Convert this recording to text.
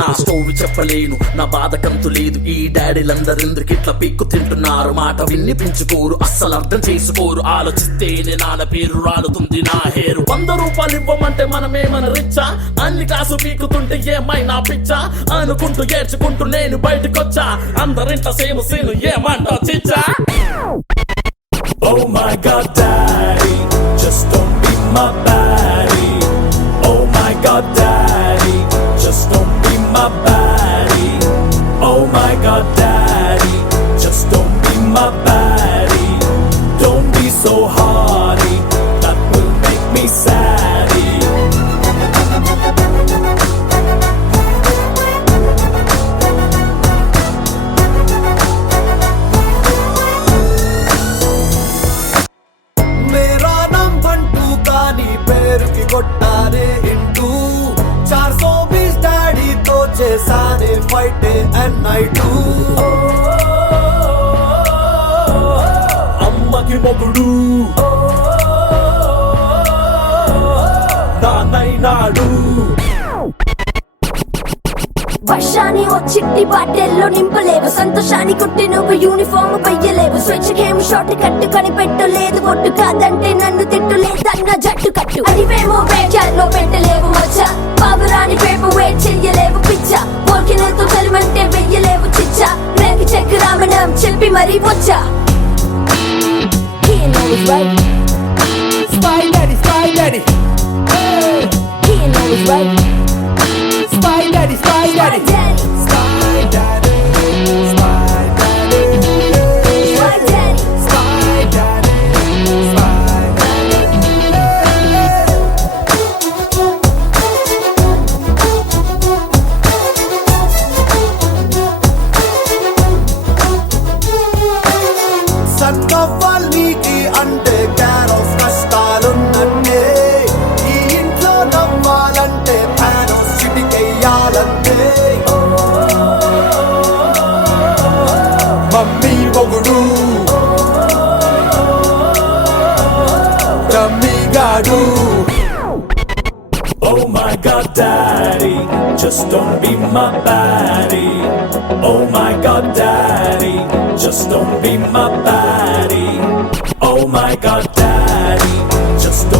నా స్టోరీ చెప్పలేను, నా బాధ కంతు లేదు. ఈ డాడీలందరెందుకు ఇట్లా పీక్కు తింటున్నారు? మాట విన్ని పెంచుకోరు, అస్సలు అర్థం చేసుకోరు. ఆలోచిస్తేనే నాన్న పేరు రాలుతుంది నా హేరు. 100 రూపాయలు ఇవ్వమంటే మనమేమన రిచ్చా? అన్ని కాసు పీకుతుంటే ఏమైనా పిచ్చా? అనుకుంటూ ఏడ్చుకుంటూ నేను బయటకొచ్చా. అందరింట సేమ్ సీను ఏమంటా చిచ్చా? Oh my God, Daddy, just don't be my baddie. Oh my God, Daddy, just don't be my baddie. Oh my God, Daddy, just don't be my baddie. Don't be so hardy, that will make me saddy. मेरा नाम बंटू कानी पैर की కొట్టానే ఇంటూ 420 డాడీ తో చేసానే fight and night. అమ్మకి మొగుడు నాన్నైనాడు. వర్షాన్ని ఓ చిట్టి బాటెల్లో నింపలేవు, సంతోషాన్ని కుట్టి నువ్వు యూనిఫామ్ వెయ్యలేవు. స్వేచ్ఛకేమో షార్ట్ కట్టు కనిపెట్టలేదు, ఒట్టు కాదంటే నన్ను తిట్టులేదన్న జట్టు కట్టు. అదివేమో బ్యాక్యార్డ్లో పెట్టలేవు మచ్చ, పావురాని పేపు వెయిట్ చెయ్యలేవు పిచ్చ. పోల్కినతో చలిమంటే వెయ్యలేవు చిచ్చ, రేపు చెక్ రామణం చెప్పి మరీ వచ్చా. He knows right, Spy Daddy, Spy Daddy, he knows right. Spy Daddy, Spy Daddy, Daddy, Spy Daddy, Spy Daddy, my daddy. Spy Daddy, Spy సన్నవ్వాల్నికి అంటే క్యాన్ ఆఫ్ కష్టాలున్నట్టే. ఈ ఇంట్లో నవ్వాలంటే ఫ్యాన్ ఆఫ్ చిటికెయ్యాలంటే. మమ్మీ మొగుడు రమ్మిగాడు. Oh my God, Daddy, just don't be my baddie. Oh my God, Daddy, just don't be my baddie. Oh my God, Daddy, just don't